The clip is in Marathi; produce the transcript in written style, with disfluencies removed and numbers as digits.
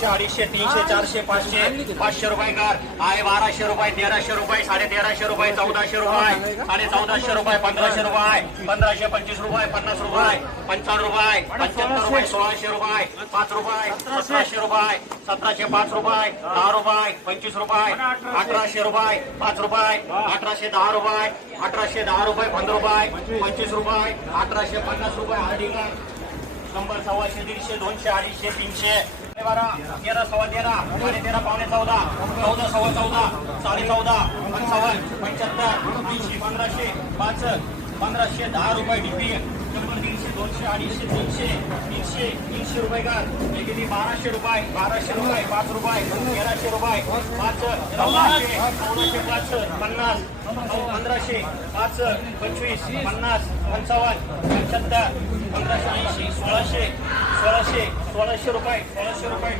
200, 250, 300, 400, 500, 500 रुपये कर आहे 1200 रुपये, 1300 रुपये, 1350 रुपये, 1400 रुपये, 1450 रुपये, 1500 रुपये, 1525 रुपये, 50 रुपये, 55 रुपये, 75 रुपये, 1600 रुपये, 5 रुपये, 1700 रुपये, 1705 रुपये, 10 रुपये, 25 रुपये, 1800 रुपये, 5 रुपये, 1810 रुपये, 1810 रुपये, 15 रुपये, 25 रुपये, 1850 रुपये, हार्डिंग 100, 125, 150, 200, 250, 300, 12, 13, सव्वा 13, 13, पावणे 14, 14, सव्वा 14, 14.5, 55, 75, 80, 1500, 5, 1510 रुपये डीपी 100, 150, 200, 250, 300, 300 रुपये का किती 1200 रुपये, 1200 रुपये, 5 रुपये, 1300 रुपये, 5, 1400, 1405, 50, 1500, 5, 25, 50, 55, 75, 1580, 1600, 1600 रुपये, 1600 रुपये